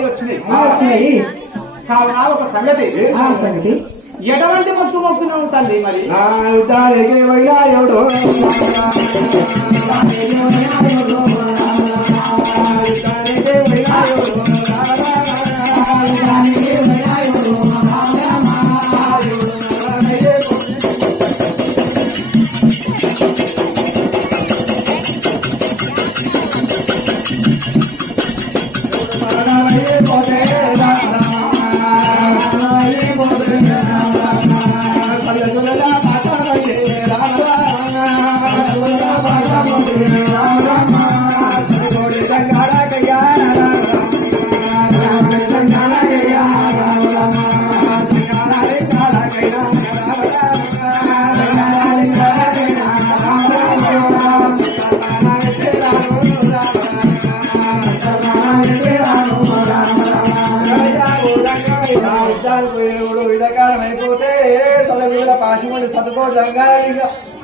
వచ్చినాయి. కావున ఒక సంగతి. ఎటువంటి మొక్కు మొక్కున్నావు తల్లి మరి? ఎవడు. విధకాలం అయిపోతే చదువుల పాశములు చదువుకో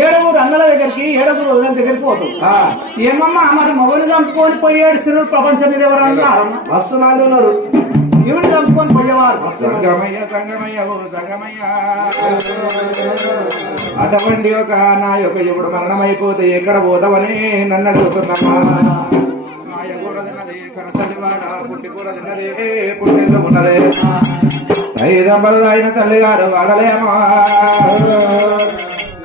ఏడుగురు అన్నల దగ్గరికి ఏడుగురు వదిల దగ్గరికి పోతాం ఏమమ్మా మరి మొగలు చంపుకొని పోయేడు సిరులు ప్రపంచం మీద ఎవరన్నా? వస్తున్నాళ్ళు ఉన్నారు. ఇవిని చంపుకొని పోయేవారు? అటువంటి ఒక నా యొక్క ఇప్పుడు మరణమైపోతే ఎక్కడ పోతావని నన్ను అడుగుతున్నమ్మా మాయ కూర తిన్నది కనతల్లివాడ పుట్టి కూర తిన్నది పుట్టిల్లు ఉన్నది. ఐదంబలు అయిన తల్లిగారు వాడలేమా.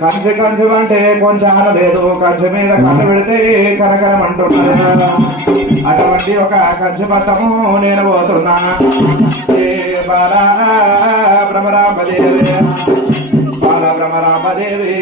కంచె కంచె అంటే కొంచెం అనలేదు. కంచె మీద కన్ను పెడితే కనకరం అంటున్నది అటువంటి ఒక కంచె పట్టము నేను పోతున్నా. ఏ భ్రమరామదేవి బాల భ్రమరామదేవి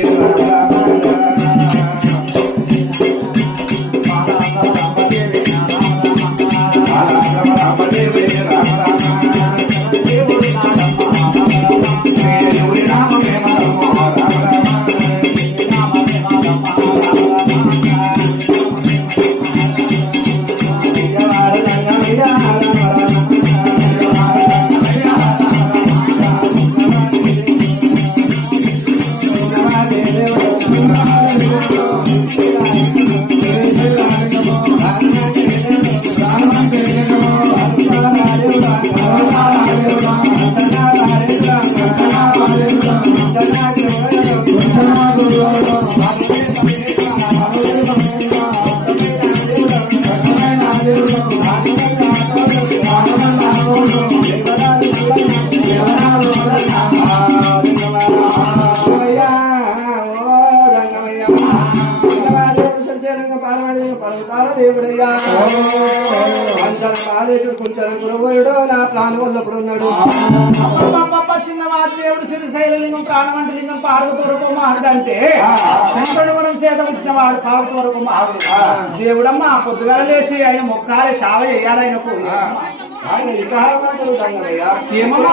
ఆదేశుడు కొంచెం గురవోయుడు నా ప్రాణం వల్లప్పుడు ఉన్నాడు. అబ్బబ్బబ్బబ్బ చిన్నవాడు దేవుడు శ్రీశైల లింగం ప్రాణవంటి లింగం పార్వతూరపు మహడు అంటే శంకరుడు చేత పుట్టిన వాడు పార్వతూరపు మహడు దేవుడమ్మ పొద్దుగాల లేచి ఆయన మొక్కాలే శావ చేయాలి ఆయనకు. ఆయన విగ్రహాలు మాత్రం ఉంటాయ్యా ఏమన్నా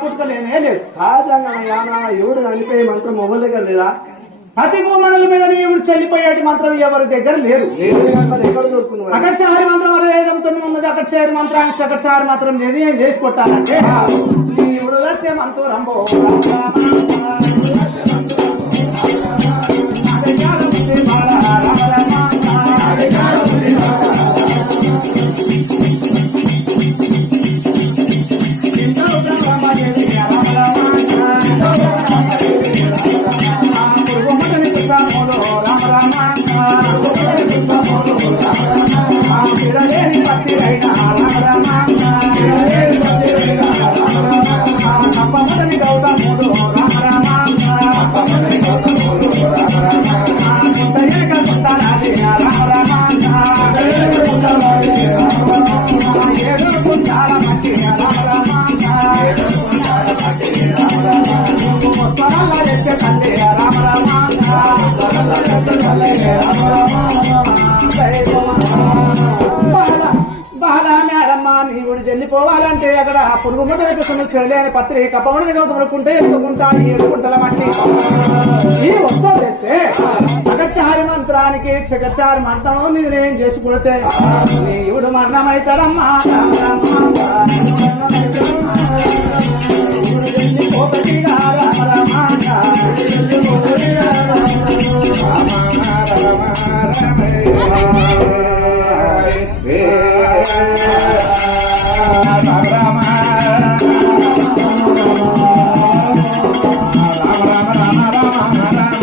పుట్టుకలేనే లేదు. సహజంగా ఎవడు చనిపోయే మంత్రం మొబైల్ దగ్గర లేదా? ప్రతి భూమండలం మీద దేవుడు చెల్లిపోయేటి మాత్రం ఎవరి దగ్గర లేదు. ఎక్కడ అక్కడ చారి మంత్రం అదే తొమ్మిది ఉన్నది అక్కడ చారి మంత్రానికి అక్కడ చారి మంత్రం లేదు ఏం చేసి కొట్టాలంటే. దేవుడు వచ్చే మంత్రం రంబో అమ్మా నీ గుడి చెల్లిపోవాలంటే అక్కడ పురుగు ముట్ట పెట్టుకుని చెల్లేని పత్రిక పౌరుని కొనుక్కుంటే ఎత్తుకుంటా ఎత్తుకుంటల మట్టి. ఈ వస్తువు వేస్తే అగచారి మంత్రానికి క్షగచారి మంత్రం నేనేం చేసుకుంటే? కొడితే నీవుడు మరణమైతాడమ్మా.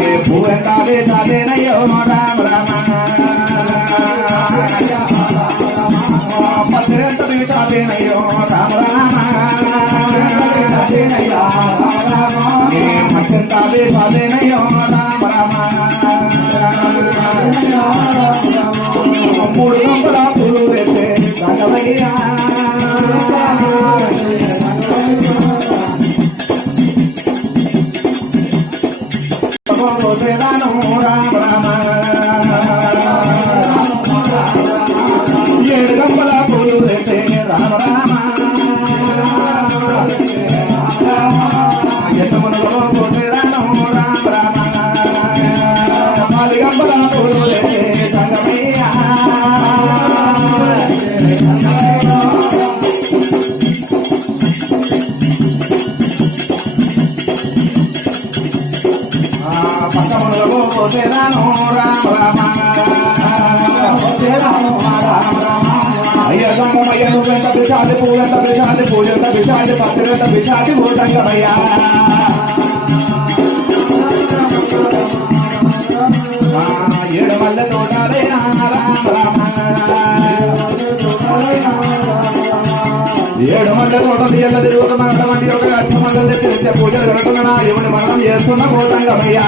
నువ్వెంత పితాదినయ్యో రామ రామ పద్దెంత పితాదినయ్యో రామ రామ మత్యంత పితాదినయ్యో రామ రామ మూడు గంపల పూలు ఎత్తే రంగమయ్యా పక్కములలో పోతేరాను రామ రామ పోతేరాను రామ రామ అయ్య సంగమయ్య నువ్వెంత పిశాది పూవెంత భూతంగమయ్యా ఏడు మల్లె తోటాలే ఏడు మల్లె తోట తీయల తిరుగుతు ఒక పూజలు తెప్పిస్తే పూజలు పెడుతున్నా ఎవరి మనం చేస్తున్న పోతంగమయ్యా